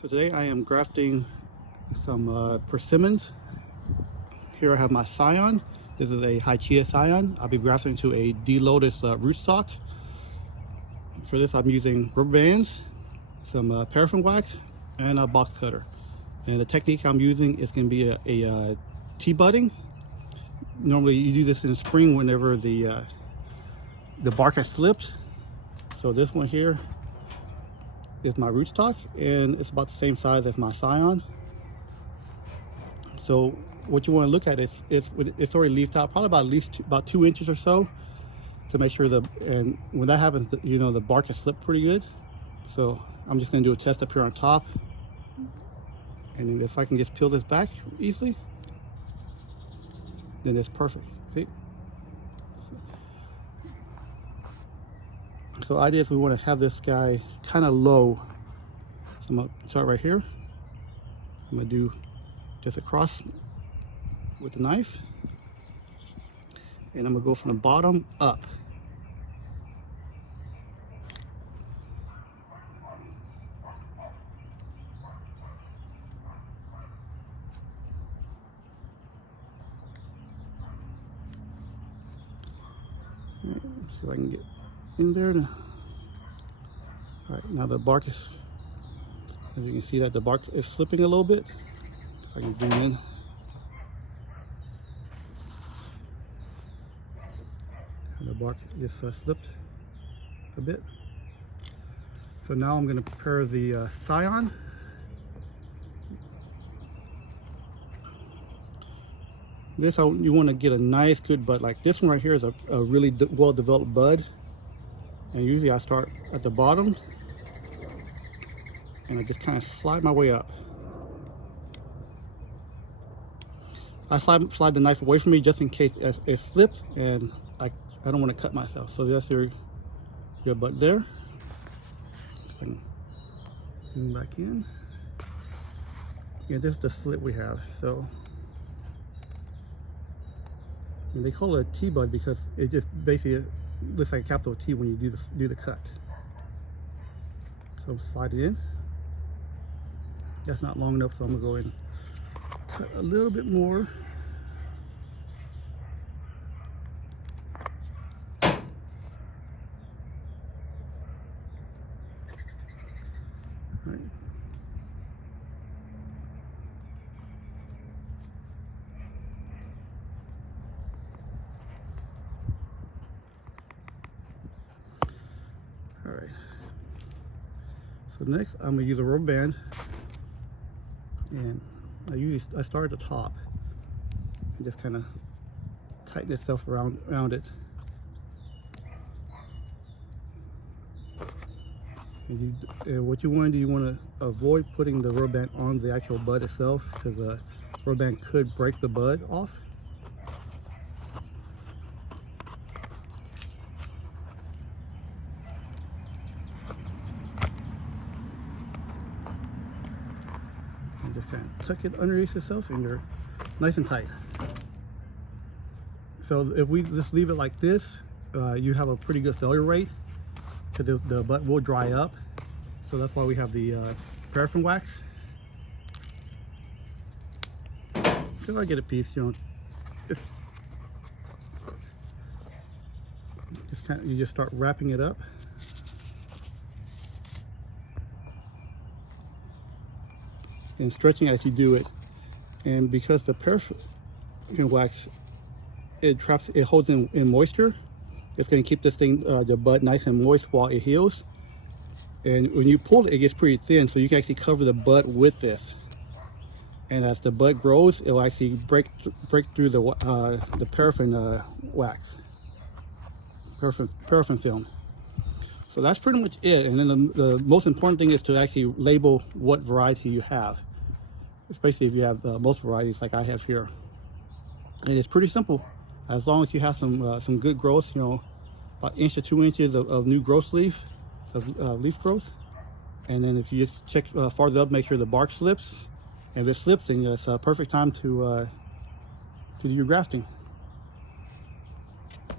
So today I am grafting some persimmons. Here I have my scion. This is a Hychia scion. I'll be grafting to a D-lotus rootstock. For this I'm using rubber bands, some paraffin wax, and a box cutter. And the technique I'm using is going to be a T-budding. Normally you do this in spring whenever the bark has slipped. So this one here is my rootstock, and it's about the same size as my scion. So what you want to look at is it's already leafed out, probably about at least about 2 inches or so, to make sure and when that happens, you know, the bark has slipped pretty good. So I'm just going to do a test up here on top, and if I can just peel this back easily, then it's perfect. See? So the idea is we want to have this guy kind of low. So I'm going to start right here. I'm going to do just across with the knife, and I'm going to go from the bottom up. Right, see if I can get in there. All right, now the bark is, as you can see, that the bark is slipping a little bit. If I can zoom in. And the bark just slipped a bit. So now I'm going to prepare the scion. This, you want to get a nice good bud. Like this one right here is a really well-developed bud. And usually I start at the bottom and I just kind of slide my way up. I slide the knife away from me just in case it slips, and I don't want to cut myself. So that's your bud there. I can zoom back in. Yeah, this is the slit we have. So and they call it a T-bud because it just basically looks like a capital T when you do the cut. So slide it in. That's not long enough, so I'm gonna go in and cut a little bit more. All right. All right, so next I'm going to use a rubber band, and I start at the top and just kind of tighten itself around it. And what you want to do, you want to avoid putting the rubber band on the actual bud itself, because the rubber band could break the bud off. Just kind of tuck it underneath itself, and you're nice and tight. So if we just leave it like this, you have a pretty good failure rate, because the bud will dry up. So that's why we have the paraffin wax. So if I get a piece, you know, you just start wrapping it up. And stretching as you do it, and because the paraffin wax, it holds in moisture, it's going to keep this thing, the bud, nice and moist while it heals. And when you pull it, it gets pretty thin, so you can actually cover the bud with this. And as the bud grows, it'll actually break through the paraffin wax, paraffin film. So that's pretty much it. And then the most important thing is to actually label what variety you have, especially if you have most varieties like I have here. And it's pretty simple, as long as you have some good growth, you know, about 1 to 2 inches of new growth leaf growth. And then if you just check farther up, make sure the bark slips. And if it slips, then it's a perfect time to do your grafting.